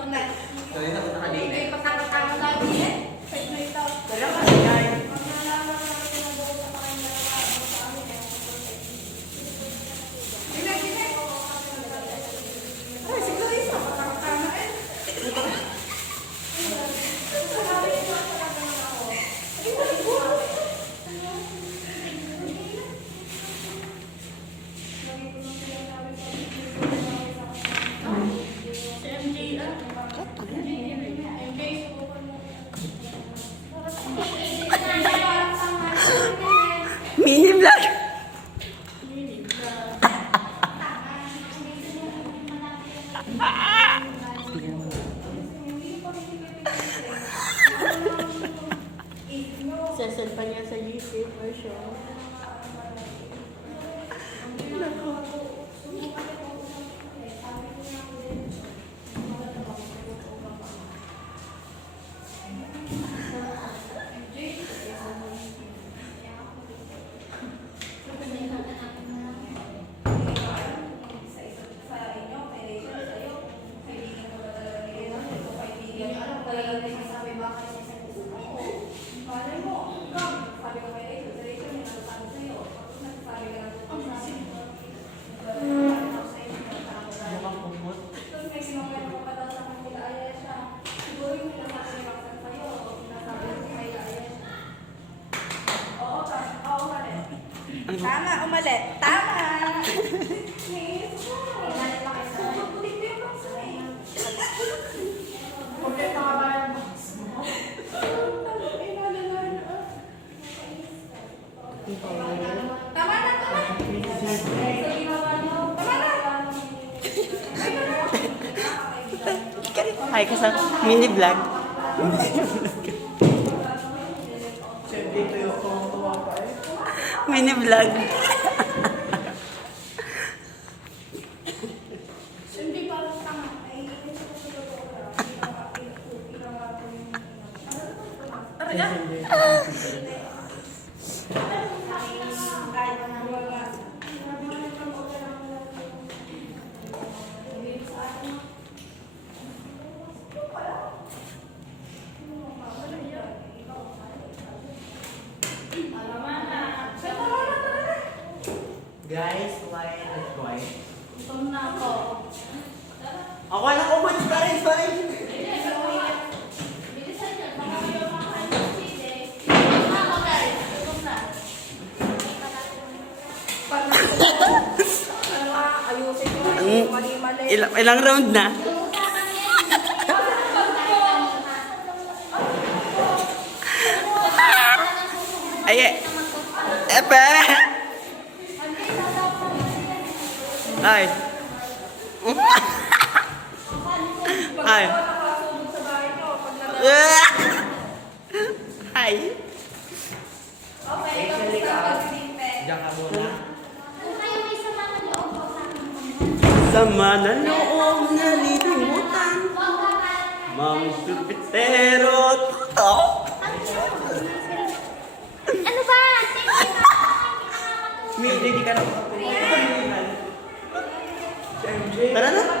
corner. Sorry sa punta kanina. May patang-tang lagi eh. Pwede na ito. Wala ka sigay. Ay, siguro isa. Patang-tang na eh. Mini vlog. Session pa niya sa YouTube version. Tama, umali. Tama! Tama na, tama. Ay, kasang mini vlog. Siyempre ito yung tuwa pa eh. Mini vlog. Hindi pa tama. Ay, Guys, quiet and quiet. gutom na ako. Ako na ko mo fine. Bilisan niyo. Baka kayo makakain ng sili. Gutom na ako, guys. Gutom na. Ayusin ko. Mali-mali. Ilang round na? Ay, epe. Ay. Ay. Ay. Okay, tapos na pag-lipe. Diyan ka muna. Sama na loob na lilimutan. Mang Jupitero to. Ano ba? Hindi ka na. Tara na.